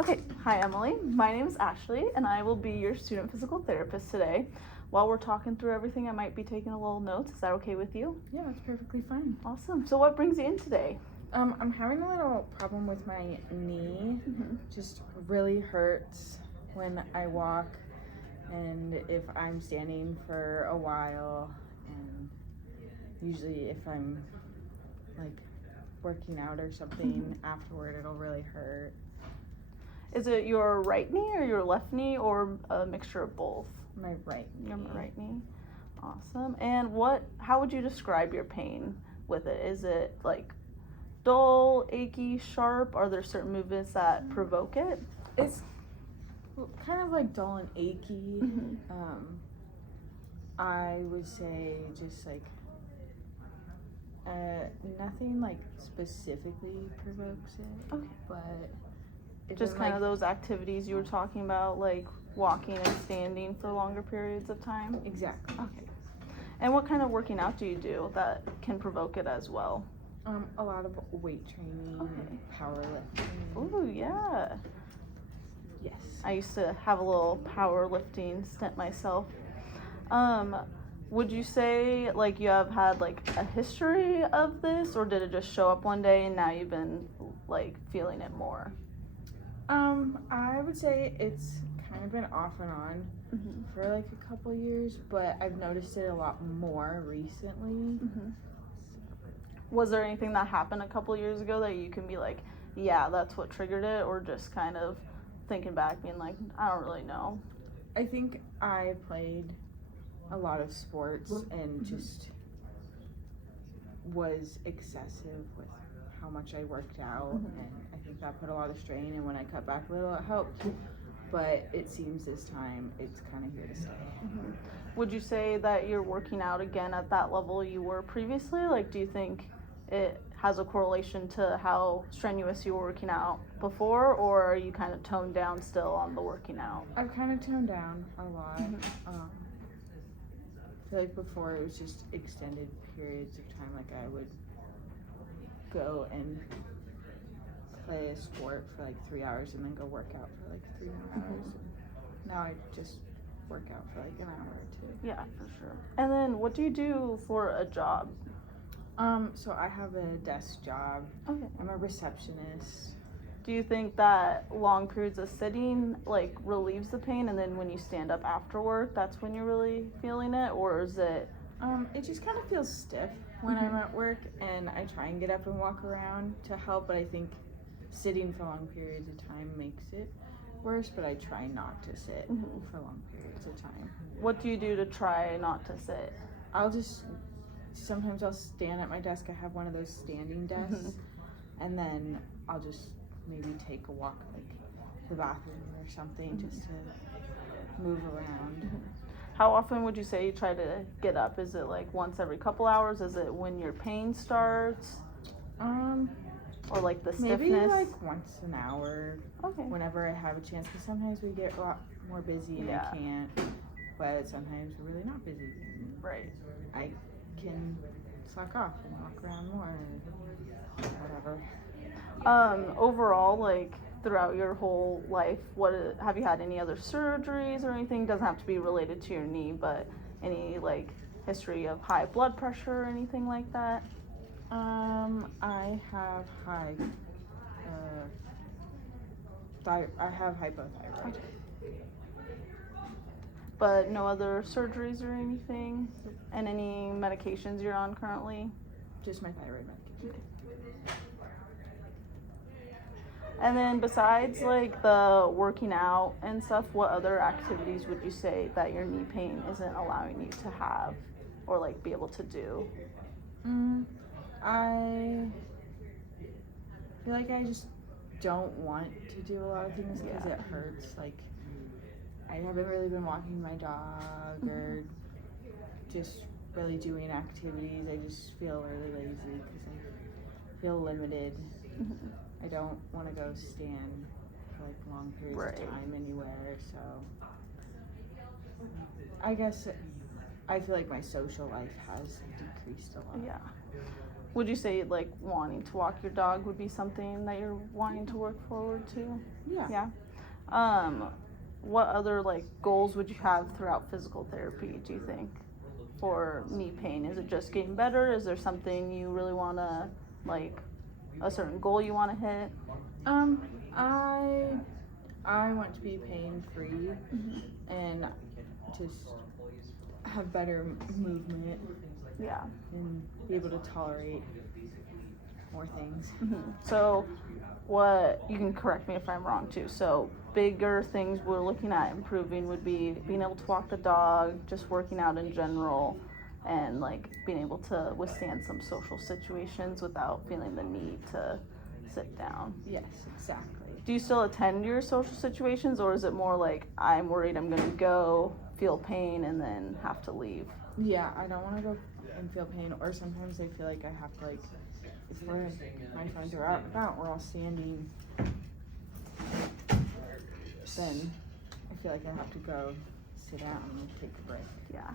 Okay, hi Emily. My name is Ashley, and I will be your student physical therapist today. While we're talking through everything, I might be taking a little notes. Is that okay with you? Yeah, that's perfectly fine. Awesome. So what brings you in today? I'm having a little problem with my knee. Just really hurts when I walk, and if I'm standing for a while, and usually if I'm like working out or something afterward, it'll really hurt. Is it your right knee or your left knee or a mixture of both? My right knee. Your right knee. Awesome. And how would you describe your pain with it? Is it like dull, achy, sharp? Are there certain movements that provoke it? It's kind of like dull and achy. I would say just like nothing like specifically provokes it. Okay. But just kind of those activities you were talking about, like walking and standing for longer periods of time? Exactly. Okay. And what kind of working out do you do that can provoke it as well? A lot of weight training, powerlifting. Ooh, yeah. Yes. I used to have a little powerlifting stint myself. Would you say like you have had like a history of this, or did it just show up one day and now you've been like feeling it more? I would say it's kind of been off and on for like a couple years, but I've noticed it a lot more recently. Was there anything that happened a couple years ago that you can be like, yeah, that's what triggered it, or just kind of thinking back being like, I don't really know? I think I played a lot of sports and just was excessive with how much I worked out, and I think that put a lot of strain, and when I cut back a little it helped, but it seems this time it's kind of here to stay. Would you say that you're working out again at that level you were previously? Like, do you think it has a correlation to how strenuous you were working out before, or are you kind of toned down still on the working out? I've kind of toned down a lot. I feel like before it was just extended periods of time, like I would go and play a sport for like 3 hours and then go work out for like 3 more hours. Now I just work out for like an hour or two. Yeah, for sure. And then what do you do for a job? So I have a desk job. Okay. I'm a receptionist. Do you think that long periods of sitting like relieves the pain, and then when you stand up after work, that's when you're really feeling it, or is it? It just kind of feels stiff when I'm at work, and I try and get up and walk around to help, but I think sitting for long periods of time makes it worse, but I try not to sit for long periods of time. What do you do to try not to sit? Sometimes I'll stand at my desk. I have one of those standing desks, and then I'll just maybe take a walk like to the bathroom or something just to move around. How often would you say you try to get up? Is it like once every couple hours? Is it when your pain starts? Or like the stiffness? Maybe like once an hour. Okay. Whenever I have a chance, because sometimes we get a lot more busy and I can't. But sometimes we're really not busy. Right. I can slack off and walk around more or whatever. Overall, like throughout your whole life, have you had any other surgeries or anything? Doesn't have to be related to your knee, but any like history of high blood pressure or anything like that? I have hypothyroid. But no other surgeries or anything? And any medications you're on currently? Just my thyroid medication. And then besides like the working out and stuff, what other activities would you say that your knee pain isn't allowing you to have or like be able to do? I feel like I just don't want to do a lot of things because it hurts. Like I haven't really been walking my dog or just really doing activities. I just feel really lazy because I feel limited. I don't want to go stand for like long periods of time anywhere, so I guess I feel like my social life has decreased a lot. Yeah. Would you say like wanting to walk your dog would be something that you're wanting to work forward to? Yeah. Yeah. What other like goals would you have throughout physical therapy, do you think, for knee pain? Is it just getting better? Is there something you really want to, like, a certain goal you want to hit? I want to be pain free and just have better movement Yeah. and be able to tolerate more things. So, what, you can correct me if I'm wrong too. So, bigger things we're looking at improving would be being able to walk the dog, just working out in general, and like being able to withstand some social situations without feeling the need to sit down. Yes, exactly. Do you still attend your social situations, or is it more like I'm worried I'm gonna go, feel pain, and then have to leave? Yeah, I don't want to go and feel pain, or sometimes I feel like I have to, like, if my friends are out and about, we're all standing, then I feel like I have to go sit down and take a break. Yeah.